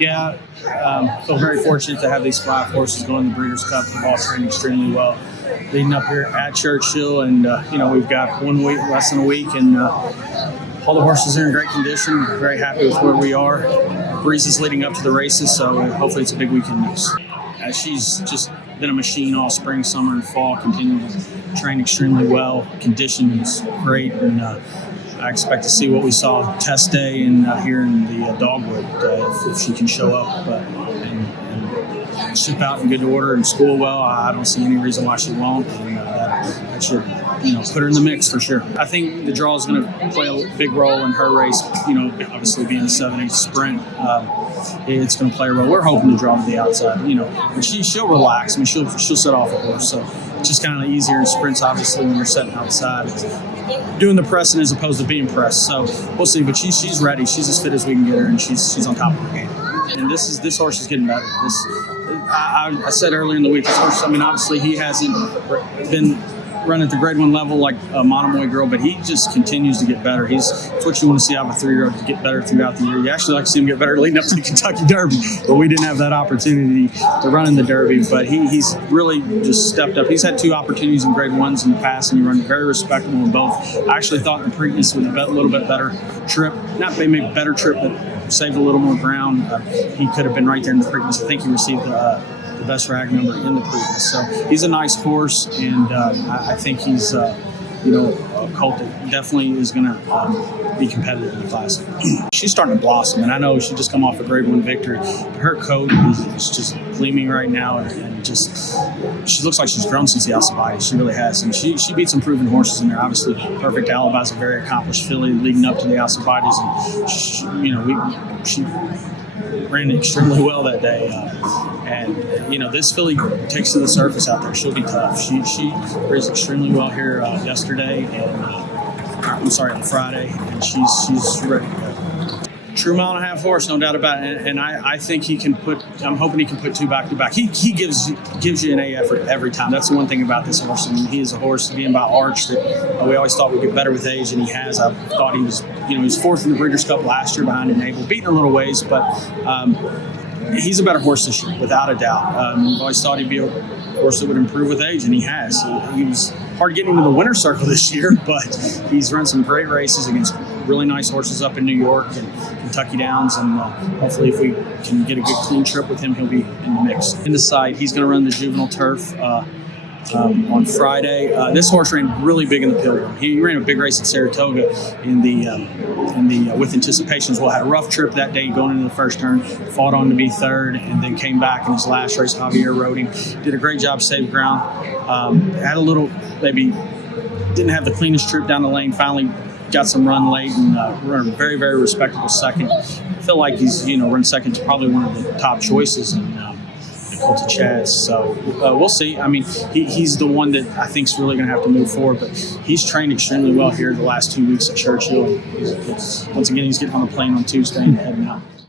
Yeah, feel very fortunate to have these 5 horses going in the Breeders' Cup. They've all trained extremely well leading up here at Churchill, and we've got 1 week, less than a week, and all the horses are in great condition. Very happy with where we are. Breeze is leading up to the races, so hopefully it's a big weekend next. She's just been a machine all spring, summer, and fall, continuing to train extremely well. Condition is great, and I expect to see what we saw test day and here in the Dogwood if she can show up and ship out in good order and school well. I don't see any reason why she won't, and that should put her in the mix for sure. I think the draw is going to play a big role in her race. Obviously being a 7-8 sprint, it's going to play a role. We're hoping to draw to the outside, but she'll relax. I mean, she'll set off a horse, so it's just kind of easier in sprints. Obviously, when you're setting outside, it's doing the pressing as opposed to being pressed. So we'll see, but she's ready. She's as fit as we can get her, and she's on top of her game. And this horse is getting better. I said earlier in the week, this horse, obviously he hasn't been run at the grade 1 level like a Monomoy girl, but he just continues to get better. It's what you want to see out of a 3-year-old, to get better throughout the year. You actually like to see him get better leading up to the Kentucky Derby, but we didn't have that opportunity to run in the Derby. But he's really just stepped up. He's had 2 opportunities in grade 1s in the past, and he run very respectable in both. I actually thought in the Preakness with a little bit better trip, not maybe a better trip, but saved a little more ground. He could have been right there in the Preakness. I think he received the best rag number in the Preakness. So he's a nice horse, and I think he's a colt that definitely is going to be competitive in the class. She's starting to blossom, and I know she just come off a grade 1 victory. Her coat is just gleaming right now, and just she looks like she's grown since the ALCIBIADES. She really has, and she beats some proven horses in there. Obviously, Perfect Alibi is a very accomplished filly leading up to the ALCIBIADES, and she ran extremely well that day. And this filly takes to the surface out there. She'll be tough. She raced extremely well here yesterday, and on Friday, and she's ready to go. True 1.5-mile horse, no doubt about it. And I think he can put. I'm hoping he can put 2 back-to-back. He gives you an A effort every time. That's the one thing about this horse. I mean, he is a horse being by Arch that we always thought would get better with age, and he has. I thought he was, he was 4th in the Breeders' Cup last year behind Enable, beating a little ways, but he's a better horse this year, without a doubt. I always thought he'd be a horse that would improve with age, and he has. He was hard getting into the winner's circle this year, but he's run some great races against really nice horses up in New York and Kentucky Downs, and hopefully if we can get a good clean trip with him, he'll be in the mix. ANDESITE, he's going to run the juvenile turf on Friday. This horse ran really big in the Pilgrim. He ran a big race at Saratoga in the with anticipations. Well, had a rough trip that day going into the first turn, fought on to be 3rd, and then came back in his last race. Javier rode him, did a great job, saved ground. Had a little, maybe didn't have the cleanest trip down the lane. Finally got some run late and run a very, very respectable second. I feel like he's run second to probably one of the top choices in Colton Chaz. So we'll see. I mean, he's the one that I think is really going to have to move forward, but he's trained extremely well here the last 2 weeks at Churchill. Once again, he's getting on the plane on Tuesday and heading out.